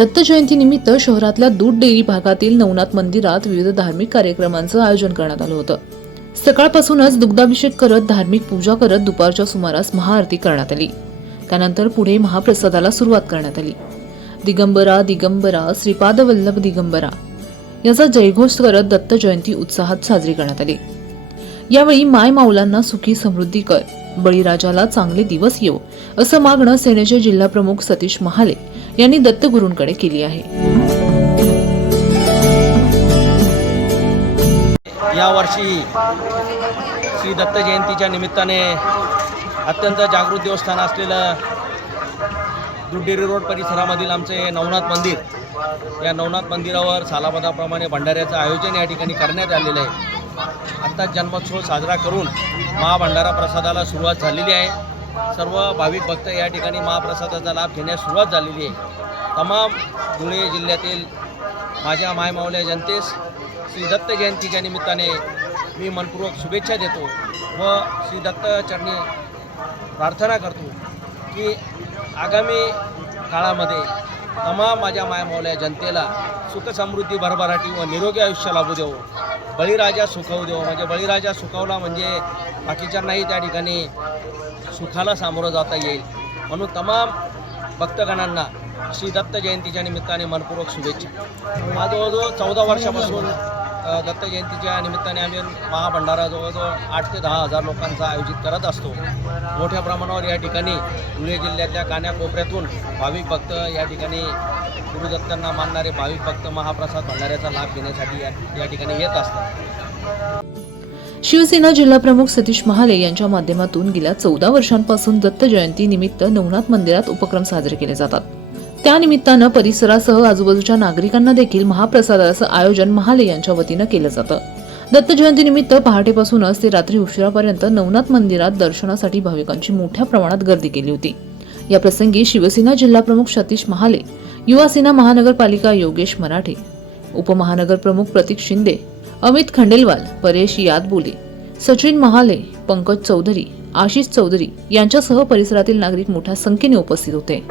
दत्त जयंतीनिमित्त शहरातल्या दूध डेअरी भागातील नवनाथ मंदिरात विविध धार्मिक कार्यक्रमांचं आयोजन करण्यात आलं होतं. सकाळपासूनच दुग्धाभिषेक करत धार्मिक पूजा करत दुपारच्या सुमारास महाआरती करण्यात आली. त्यानंतर पुढे महाप्रसादाला सुरुवात करण्यात आली. दिगंबरा दिगंबरा श्रीपाद वल्लभ दिगंबरा याचा जयघोष करत दत्त जयंती उत्साहात साजरी करण्यात आली. यावेळी माय माऊलांना सुखी समृद्धी कर बळीराजाला चांगले दिवस येऊ असं मागणं सेनेचे जिल्हाप्रमुख सतीश महाले यांनी दत्तगुरूंकडे केली आहे. यावर्षी श्री दत्त जयंतीच्या निमित्ताने अत्यंत जागृत देवस्थान असलेलं दुडेरी रोड परिसरामधील आमचे नवनाथ मंदिर या नवनाथ मंदिरावर सालाबदाप्रमाणे भंडाऱ्याचं आयोजन या ठिकाणी करण्यात आलेलं आहे. आता जन्मोत्सव साजरा करून महाभंडारा प्रसादाला सुरुवात झालेली आहे. सर्व भाविक भक्त या ठिकाणी महाप्रसादाचा लाभ घेण्यास सुरुवात झालेली आहे. तमाम धुळे जिल्ह्यातील माझ्या मायमावल्या जनतेस श्री दत्त जयंतीच्या निमित्ताने मी मनपूर्वक शुभेच्छा देतो व श्री दत्त चरणी प्रार्थना करतो की आगामी काळामध्ये तमाम माझ्या मायामावल्या जनतेला सुखसमृद्धी भरभराटी व निरोगी आयुष्य लाभू देऊ बळीराजा सुखवू देऊ म्हणजे बळीराजा सुखवला म्हणजे बाकीच्यांनाही त्या ठिकाणी सुखाला सामोरं जाता येईल. म्हणून तमाम भक्तगणांना श्री दत्त जयंतीच्या निमित्ताने मनपूर्वक शुभेच्छा. हा जवळजवळ चौदा वर्षापासून दत्त जयंतीच्या निमित्ताने आम्ही महाभंडारा जवळजवळ आठ ते दहा हजार लोकांचा आयोजित करत असतो. मोठ्या प्रमाणावर या ठिकाणी धुळे जिल्ह्यातल्या कान्याकोपऱ्यातून भाविक भक्त या ठिकाणी गुरुदत्तांना मानणारे भाविक भक्त महाप्रसाद भंडाऱ्याचा लाभ घेण्यासाठी या या ठिकाणी येत असतात. शिवसेना जिल्हाप्रमुख सतीश महाले यांच्या माध्यमातून गेल्या चौदा वर्षांपासून दत्त जयंती निमित्त नवनाथ मंदिरात उपक्रम साजरे केले जातात. त्यानिमित्तानं परिसरासह आजूबाजूच्या नागरिकांना देखील महाप्रसादाचं आयोजन महाले यांच्या वतीनं केलं जातं. दत्त जयंतीनिमित्त पहाटेपासूनच ते रात्री उशिरापर्यंत नवनाथ मंदिरात दर्शनासाठी भाविकांची मोठ्या प्रमाणात गर्दी केली होती. या प्रसंगी शिवसेना जिल्हाप्रमुख सतीश महाले युवासेना महानगरपालिका योगेश मराठे उपमहानगर प्रमुख प्रतीक शिंदे अमित खंडेलवाल परेश यादबोले सचिन महाले पंकज चौधरी आशिष चौधरी यांच्यासह परिसरातील नागरिक मोठ्या संख्येने उपस्थित होते.